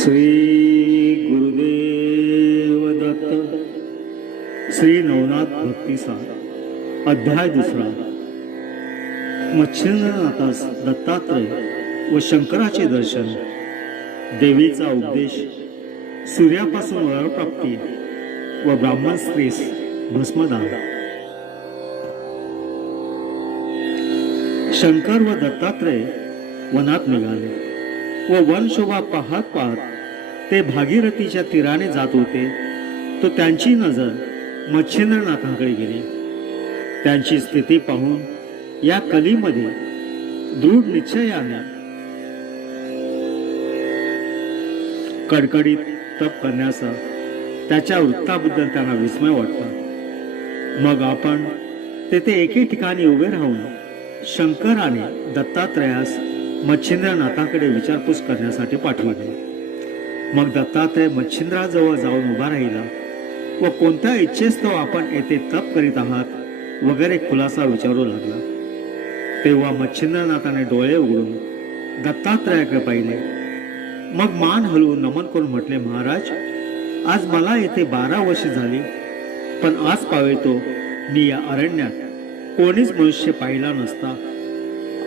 श्री गुरुदेव दत्त श्री नवनाथ भक्तीचा अध्याय दुसरा. मच्छिंद्रनाथास दत्तात्रय व शंकराचे दर्शन. देवीचा उपदेश सूर्यापासून वरप्राप्ती व ब्राह्मण स्त्रीस भस्मदान. शंकर व दत्तात्रय वनात निघाले. व वनशोभा पाहत पाहत ते भागीरथीच्या तीराने जात होते. तो त्यांची नजर मच्छिंद्रनाथांकडे गेली. त्यांची स्थिती पाहून या कलीमध्ये दृढ निश्चयाने कडकडीत तप करण्याचा त्याच्या वृत्ताबद्दल त्यांना विस्मय वाटला. मग आपण तेथे एके ठिकाणी उभे राहून शंकराने दत्तात्रयास मच्छिंद्रनाथाकडे विचारपूस करण्यासाठी पाठविले. मग दत्तात्रय मच्छिंद्राजवळ जाऊन उभा राहिला व कोणत्या इच्छेस्तव आपण येथे तप करीत आहात वगैरे खुलासा विचारू लागला. तेव्हा मच्छिंद्रनाथाने डोळे उघडून दत्तात्रयाकडे पाहिले. मग मान हलवून नमन करून म्हटले महाराज आज मला येथे बारा वर्ष झाली पण आज पावेतो मी या अरण्यात. कोणीच मनुष्य पाहिला नसता.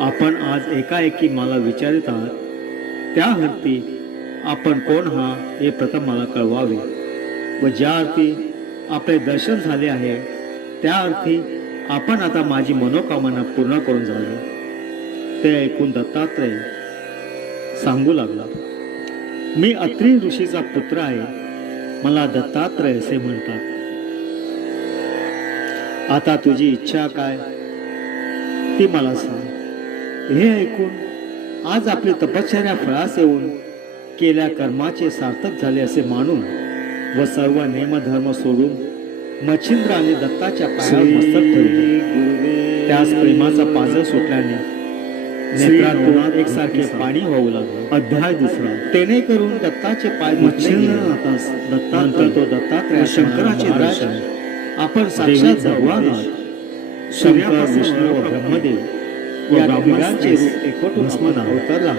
आपण आज एकाएकी मला विचारित आहात. त्या अर्थी आपण कोण हा हे प्रथम मला कळवावे. व ज्या अर्थी आपले दर्शन झाले आहे त्या अर्थी आपण आता माझी मनोकामना पूर्ण करून झाली ते ऐकून दत्तात्रय सांगू लागला. मी अत्री ऋषीचा पुत्र आहे मला दत्तात्रय असे म्हणतात. आता तुझी इच्छा काय? ती मला सांग. हे ऐकून आज आपली तपश्चर्या फळास येऊन केल्या कर्माचे सार्थक झाले असे मानून व सर्व नेमधर्म सोडून मच्छिंद्राने दत्ताच्या पायावर मस्तक ठेवले. त्यास प्रेमाचा पाजर सुटल्याने नेत्रातून एकसारखे पाणी वाहू लागले. अध्याय दुसरा. तेने करून दत्ताचे पाय मच्छिंद्रनाथास दत्तांतर तो दत्तात्रय शंकराचे दर्शन. आपण साक्षात भगवान. शंकर विष्णू व ब्रह्मदेव या तिघांचे रूप एकवटून भस्मदा अवतरला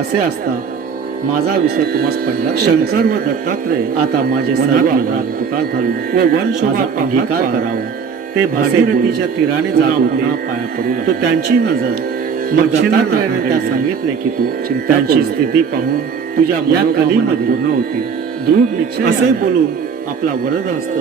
असे असता माझा विसर तुम्हाला पडला शंकर व दत्तात्रय आता माझे सर्व अपराध घालून व वन शोभा अंगीकार करावा. ते भागीरथीच्या तीराने जात होते पाया पडू तो त्यांची नजर मग दत्तात्रयाने त्या सांगितले की तू चिंतांची स्थिती पाहून तुझ्या या कलीमध्ये पूर्ण होती दृढ निश्चय असे बोलून आपला वरद हस्त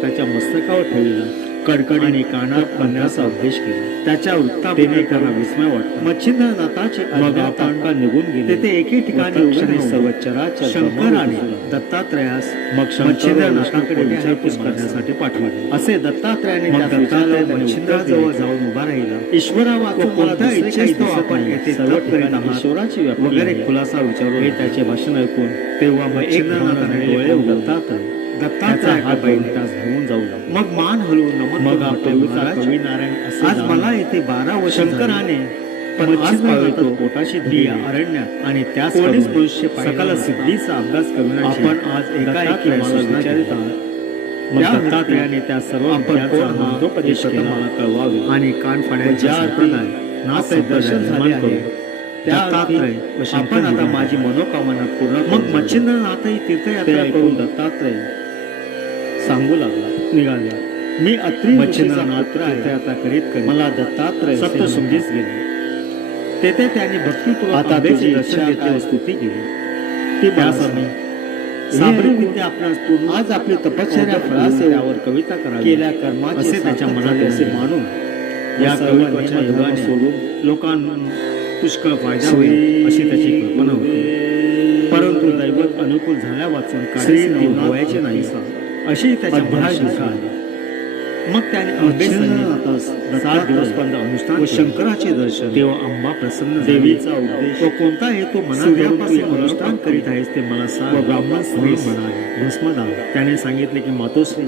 त्याच्या मस्तकावर ठेवला. कडकडीने कानात करण्याचा उपदेश केला त्याच्या वृत्ताने त्यांना विस्मय वाटला. मच्छिंद्रनाथाचे मग आपण निघून गेले. तेथे एके ठिकाणी उभे सर्व चराचर शंकराने दत्तात्रयास मग मच्छिंद्रनाथाकडे विचारपूस करण्यासाठी पाठवले. असे दत्तात्रयाने दत्तात्रय मच्छिंद्राजवळ जाऊन उभा राहिला. ईश्वरा वाचून कोणत्या इच्छेस्तव आपण येथे करीत आहात ईश्वराची वगैरे खुलासा विचारू हे त्याचे भाषण ऐकून तेव्हा मच्छिंद्रनाथाने डोळे उघडून दत्तात्रय दत्तात्रय हा बैल जाऊ. मग मान हलवून मग आपला कवी नारायण आज मला येथे बारा वर्ष शंकराने पण आज पावतो पोटाशी दिली अरण्यात आणि त्यास कोणीच मनुष्य सकल सिद्धीचा अभ्यास करून आपण आज एकाएकी मला विचारित आहात. मग दत्तात्रयाने त्या सर्व मला कळवावे. आणि कान फाड्याच्या अर्थाने नाथ दर्शन झाले आहे त्या दत्तात्रय व आपण आता माझी मनोकामना पूर्ण मग मच्छिंद्रनाथही तीर्थयात्रा करून दत्तात्रय सांगू लागला. निघाला. मी अत्रि मच्छिंद्रनाथ करीत मला दत्तात्रय समजीच गेले. तेथे त्यांनी भक्तीपूर्वक आता स्तुती केली ती आज आपली तपश्चर्या कविता केल्या कर्माचे असे त्याच्या मनात असे मानून या कवित्वाच्या योगाने सोडून लोकांना पुष्कळ फायदा होईल अशी त्याची कल्पना होती. परंतु दैवत अनुकूल झाल्या वाचून काही नाही. अशी त्याच्या मनात शंका आली मग त्याने अनुष्ठान व शंकराचे दर्शन. तेव्हा अंबा प्रसन्न देवीचा उपदेश व कोणता हेतू मनात अनुष्ठान करीत आहेस ते मला सांग. ब्राह्मण म्हणाले. भस्मदा त्याने सांगितले की मातोश्री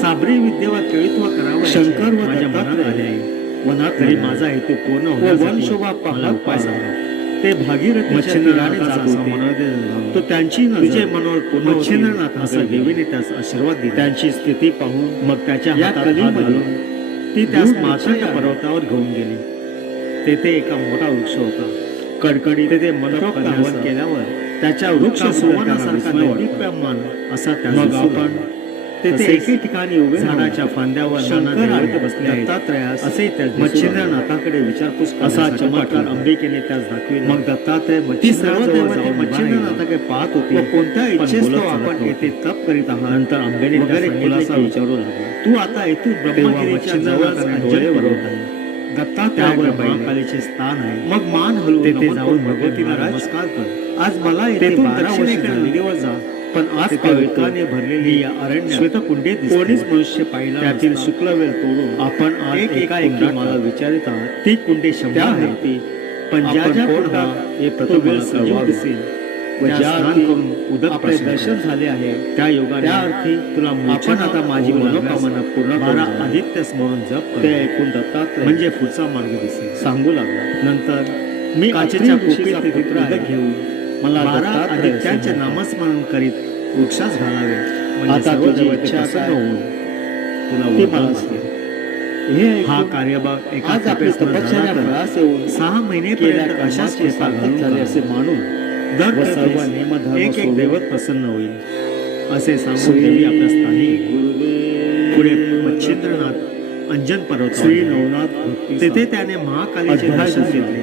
साबरी विद्येवर कवित्व करावं शंकर व माझ्या मनात आले आहे. वनात तरी माझा हेतू पूर्ण वन शोभा पाहला सांगा. ते भागीरथ मच्छिंद्राने जात होते. तो त्यांची तुझे मनोर पूर्ण मच्छिंद्रनाथ असं देवीने त्यास आशीर्वाद दिला. त्यांची स्थिती पाहून मग त्याच्या या ती त्यास माथाच्या पर्वतावर घेऊन गेली. तेथे एका मोठा वृक्ष होता. कडकडी तेथे मनोक्त केल्यावर त्याच्या वृक्ष सुवर्णासारखा असा त्याचा तेथे एके ठिकाणी उभे झाडाच्या फांद्यावर नाना बसले. दत्तात्रयास असे मच्छिंद्र. नाथाकडे विचारपूस असा चमत्कार चमत्कार अंबिकेने त्यास दाखविला मग दत्तात्रय ती सर्व मच्छिंद्र. नाथाकडे पाहत होती कोणत्या इच्छेस आपण. येथे तप करीत आहात नंतर खुलासा खुलासा विचारू लागला. तू आता येथून ब्रह्मगिरीच्या जवळ भरवत आहे. दत्तात्रयाकडे त्यावर. महाकालीचे स्थान आहे मग मान हलवून तेथे जाऊन भगवतीला नमस्कार कर आज मला येथे बारा वर्ष. नदीवर जा पण आज तेथे पावेतो उदकाने भरलेली या अरण्य श्वेतकुंडे. कोणीच मनुष्य पाहिला त्यातील नसता. शुक्लवेल तोडून आपण एक एक कुंडात मला. विचारित आहात ती कुंडे आहेत. हाती पण ज्या ज्या कोण कुंडात आहात हे वेळ कळवावे. दिसेल. व ज्या करून उदक आपले दर्शन. झाले आहे त्या योगाने त्या अर्थी तुला आपण आता माझी मनोकामना पूर्ण बारा. आदित्य स्मरून जप. ते ऐकून दत्तात्रय म्हणजे पुढचा मार्ग दिसेल सांगू लागला नंतर मी काचेच्या तेथे पुत्र घेऊन मला दत्तात्रय असे नामस्मरण करीत वृक्षास घालावे म्हणजे आता तुझी इच्छा काय? होऊन तुला ते मला देतील. हे हा कार्यभाग एका सहा महिने केल्या अशाच घालून झाले. असे मानून दर सर्व नियमधर्म एक एक दैवत प्रसन्न होईल असे सांगून देवी आपल्या स्थानी पुढे मच्छिंद्रनाथ अंजन पर्वत श्री नवनाथ तेथे त्याने महाकालीचे दर्शन. घेतले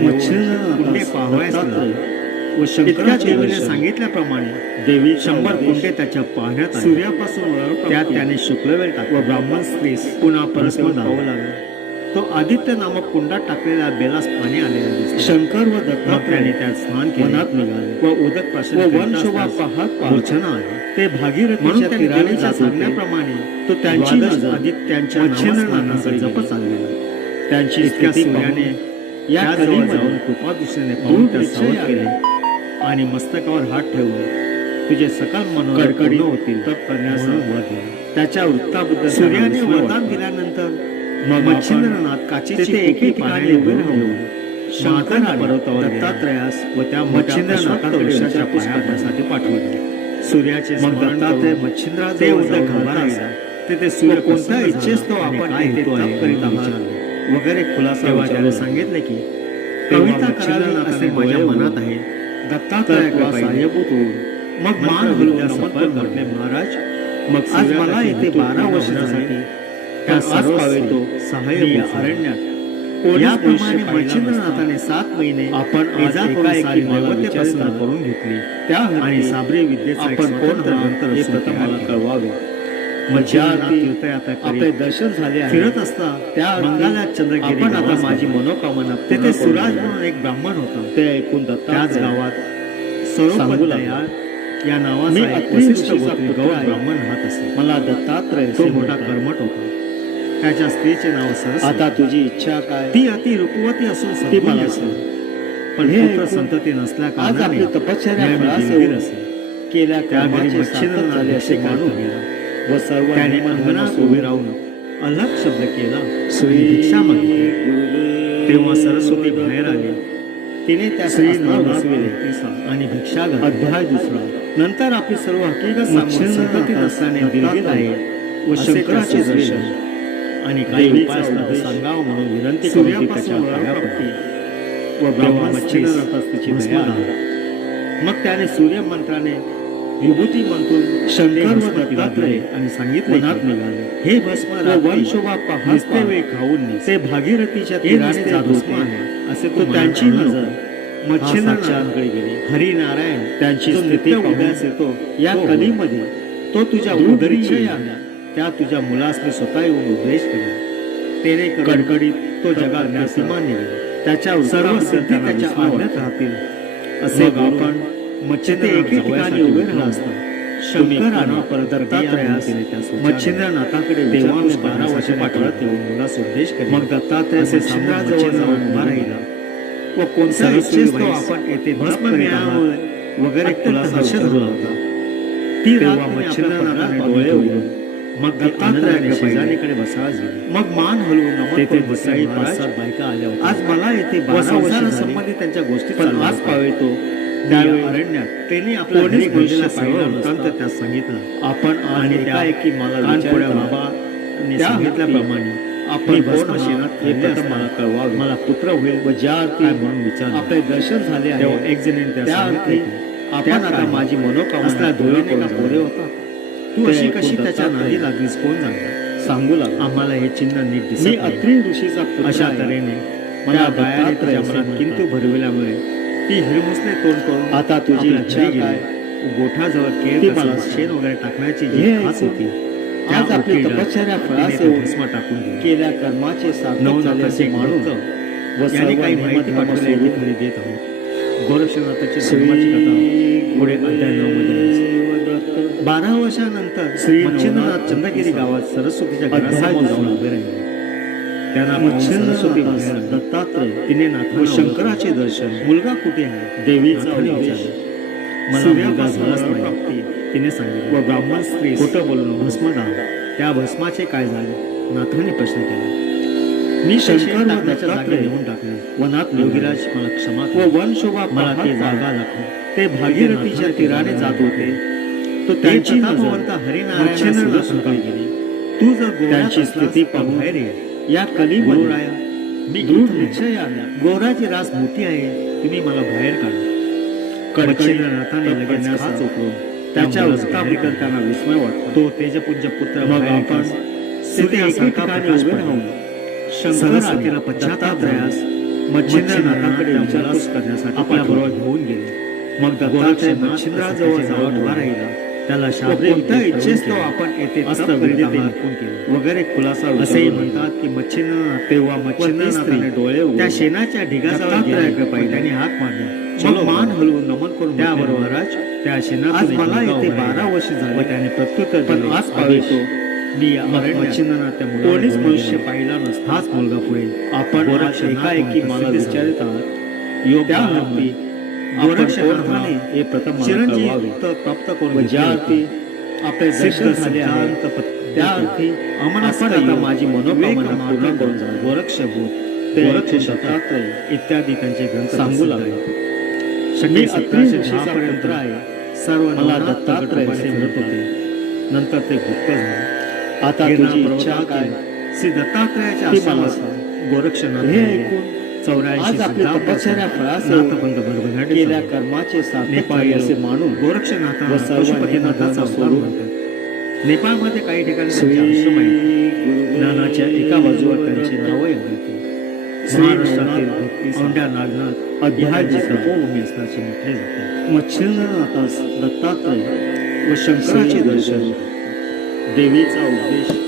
मच्छिंद्रनाथास कुंडे पाहावयास. व देवीने सांगितल्याप्रमाणे देवी शंभर कुंडे त्याच्या पाहण्यात. सूर्यापासून त्यात त्याने शुक्लवेल व ब्राह्मण स्त्रीस पुन्हा परस्पर धावू लागला तो आदित्य नामक कुंडात टाकलेल्या बेलास पाणी आलेले शंकर व मग त्याने दत्तात्रय त्यात स्नान केले. मनात निघाले. व उदक प्राशन व करीत वनशोभा असताच पाहत मूर्छना आली ते भागीरथीच्या. सांगण्याप्रमाणे तो त्यांची आदित्यांच्या जप. चाललेला त्यांची इतक्या सूर्याने पाहून या या जवळ कलीमध्ये जाऊन कृपा दृष्टीने पाहून त्या सावध. केले आणि मस्तकावर हात ठेवून तुझे सकल मनोरथ कडकडीत पूर्ण होतील तप करण्यास म्हणून. त्याच्या वृत्ताबद्दल सूर्याने वरदान. दिल्यानंतर मग मच्छिंद्रनाथ काचेची एके ठिकाणी उभे राहून शंकराने पर्वतावर. दत्तात्रयास व त्या मच्छिंद्रनाथाकडे मच्छिंद्रनाथाकडे विचारपूस विचारपूस करण्यासाठी करण्यासाठी पाठवले सूर्याचे मग दत्तात्रय मच्छिंद्राजवळ ते. राहिला. तेथे व सूर्य कोणत्या इच्छेस तो आपण करीत म्हणून आहात. वगैरे खुलासा लागला. सांगितले की कविता करावी असे माझ्या मनात आहे. मग मान हलवून सफल म्हटले महाराज मग आज मला येथे बारा वर्ष झाली त्या आज पावेतो सहाय्य अरण्यात याप्रमाणे मच्छिंद्रनाथाने सात महिने आपण करून घेतली. त्या आणि साबरी विद्येचा आपण कोण स्वतंत्र आहात ग्रंथ हे रचून प्रथम तयार मला केला. कळवावे. करीत आपले दर्शन झाले फिरत असता त्या मंगलात चंद्रगिरी आपण आता माझी गेलो. मनोकामना तेथे सुराज. म्हणून एक ब्राह्मण होता ते ऐकून त्याच गावात सांगू सरोपदयाळ या वसिष्ठ गोत्री आहे. ब्राह्मण राहत असे मला दत्तात्रय तो मोठा. कर्मठ होता त्याच्या स्त्रीचे नाव सरस्वती आता तुझी इच्छा काय ती अति रूपवती असून ती मला असे सांग. पण हे संतती नसल्या कारणाने तपश्चर्या केल्या त्या झाले असे मानून मानून व सर्व त्याने नियमधर्म अंगणात उभे राहून अलग शब्द केला आणि भिक्षा मागितली तेव्हा सरस्वती बाहेर आली तिने त्या नवनाथ बसविले आणि भिक्षा अध्याय दुसरा नंतर आपली सर्व हकीकत असल्याने दिलगीर आहे व शंकराचे दर्शन. आणि काही उपाय. सांगावं म्हणून विनंती करून त्याच्या. व तिची घाला. आली. मग त्याने सूर्य मंत्राने विभूती मंत्रून शंकर व दत्तात्रय आणि सांगितले निघाले हे भस्म व वनशोभा पाहत पाहत खाऊन. ते भागीरथीच्या तीराने जात होते. असे तो त्यांची नजर गेली. हरिनारायण त्यांची स्थिती येतो या कलीमध्ये तो तुझ्या दूर उदरी निश्चय येईल. आला. त्या तुझ्या मुलास मी स्वतः येऊन उपदेश करेन तेने कडकडीत तो जगात नसिमान निघेल त्याच्या सर्व सिद्धी त्याच्या आज्ञात राहतील. असे आपण मच्छिंद्र एके ठिकाणी उभे राहिला असता. शंकर तुम्ही आणि पुन्हा दत्तात्रयास दत्तात्रयास मच्छिंद्रनाथाकडे तेव्हा तेव्हा मी मी बारा परत परत येऊन मुलास उपदेश करेन मग जाऊन उभा राहिला. व कोणत्या आपण येथे भस्म मिळाल्यामुळे वगैरे खुलासा झाला. होता. ती तेव्हा रात तिने आपल्या मच्छिंद्रनाथाने पदरात डोळे पाणी उघडून ठेवले. मग दत्तात्रयाने शेजारीकडे मग मान हलवून तेथे बसाई पाच. सात बायका आल्या आज मला येथे बारा वर्ष संसारासंबंधी त्यांच्या गोष्टी पण आज. पावेतो अरण्यात त्याने आपल्या सांगितलं आपण आणि मला सांगितल्याप्रमाणे आपण कोण. मला कळवावे मला पुत्र होईल व ज्या अर्थी म्हणून. आपले दर्शन झाले आहे एक त्या अर्थी आपण आता? माझी मनोकामना पोरे होता तू अशी कशी त्याच्या नादी लागलीस कोण जाणणार सांगू लागला आम्हाला हे चिन्ह नीट दिसत. अत्रि ऋषीचा अशा. तऱ्हेने मला म्हणतात. किंतु भरविल्यामुळे ती हिरमुसले तोंड करून आता तुझी इच्छा. काय? गोठ्याजवळ केळ मला. शेण वगैरे टाकण्याची जी हे खास होती आज आपली तपश्चर्या येऊन भस्म टाकून. केल्या कर्माचे सार्थक झाले असे मानून व सर्व काही माहिती पाठवली आहे ती सोडून थोडी देत आहोत गोरक्षनाथाची धर्माची कथा पुढे अध्याय नऊ मध्ये बारा वर्षानंतर श्री मच्छिंद्रनाथ चंद्रगिरी गावात सरस्वतीच्या घरासमोर जाऊन उभे राहिले त्यांना. दत्तात्रय तिने व नाथाला शंकराचे ओळखले. दर्शन मुलगा कुठे आहे? देवीचा. मला मुलगा सूर्यापासून झालाच वरप्राप्ती नाही तिने सांगितले. व ब्राह्मण स्त्री खोटं बोलून भस्म दाव त्या भस्माचे काय झाले? नाथाने प्रश्न केला. मी शंकर दत्तात्रय नेऊन टाकले. वनात योगीराज मला क्षमा व वन शोभा मला ती जागा दाखव. ते भागीरथीच्या तीराने जात होते. तो त्यांची सुरसंकाळी गेली तू जर त्यांची स्थिती पाहून ये या कलिमध्ये गुरुराया मी दृढ आहे. निश्चयाने गोराची रास मोठी आहे. तुम्ही मला बाहेर काढा. कडकडीत मच्छिंद्रनाथाने लगेच चोपडून त्याच्या करताना विस्मय वाटतो. तो तेजपुंज पुत्र मग आपण प्रकाश सरस्वतीला मच्छिंद्रनाथाकडे मच्छिंद्रनाथाकडे विचारपूस विचारपूस करण्यासाठी आपल्या बरोबर. घेऊन गेले. मग दत्तात्रय मच्छिंद्राजवळ जाऊन उभा राहिला. त्याला कोणत्या आपण येथे. वगैरे खुलासा असेही. म्हणतात की मच्छिंद्रनाथ तेव्हा मच्छिंद्रनाथाने डोळे त्या शेणाच्या पाहिले. त्याने हात मारला चलो मान. हलवून नमन करून त्याबरोबर महाराज त्या शेणातून आज मला येथे बारा. वर्ष झाली. त्याने प्रत्युत्तर दिले, आज "आदेश, पाहतो मी मच्छिंद्रनाथ त्या कोणीच मनुष्य. पाहिला नसता हाच मुलगा पुढे आपण एकाएकी मला. विचारित आहात योग हे प्रथम चिरंजीव प्राप्त करून ज्या अर्थी. आपले दर्शन झाले त्या अर्थी आता माझी मनोकामना विवेक पूर्ण मार्ग, करून जावे. गोरक्षभूत ते गोरक्ष दत्तात्रय इत्यादी त्यांचे ग्रंथ सांगू लागला. मी ऋषीचा दहापर्यंत आहे सर्व मला दत्तात्रय असे फिरत म्हणतात. होते नंतर ते गुप्त झाले आता तुझी इच्छा काय श्री दत्तात्रयाच्या ती मला आश्रमात सांग. गोरक्षनाथ हे. ऐकून चौऱ्याऐंशी केल्या. कर्माचे नेपाळी असे मानून पशुपतीनाथाचा नेपाळमध्ये काही ठिकाणी आश्रम आहेत. ज्ञानाच्या एका बाजूवर त्यांची नावं महाराष्ट्रातील नागनाथ तपोभूमी असल्याचे म्हटले जाते. मच्छिंद्रनाथास दत्तात्रय व शंकराचे दर्शन. देवीचा उपदेश